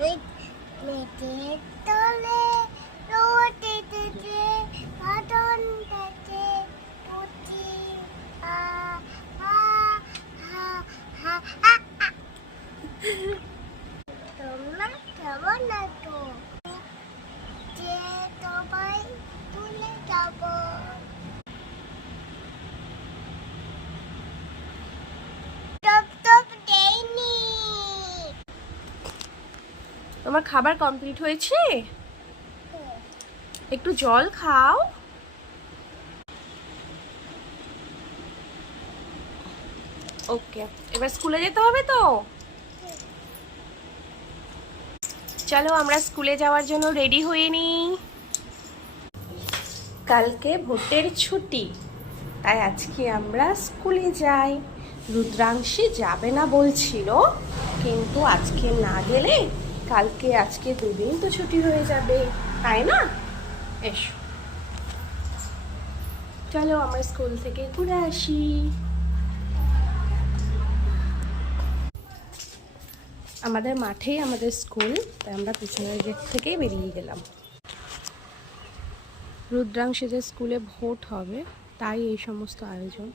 মেঘের তলে রোদ এসেছে, বাদল গেছে, টুটি আ আ হা হা আ আ। তোমরা কেমন আছো? যে তোমায় তুলে যাবো। টপ টপ দেইনি। তোমার খাবার কমপ্লিট হয়েছে? একটু জল খাও। ওকে, এবার স্কুলে যেতে হবে তো। চলো আমরা স্কুলে যাওয়ার জন্য রেডি হয়ে নিই। কালকে ভোটের ছুটি, তাই আজকে আমরা স্কুলে যাই। রুদ্রাংশী যাবে না বলছিল, কিন্তু আজকে না গেলে আজকে দুদিন তো ছুটি হয়ে যাবে, তাই না? এসো, চলো আমরা স্কুল থেকে ঘুরে আসি। আমাদের মাঠেই আমাদের স্কুল, তাই আমরা পিছনের গেট থেকেই বেরিয়ে গেলাম। রুদ্রাংশে যে স্কুলে ভোট হবে, তাই এই সমস্ত আয়োজন।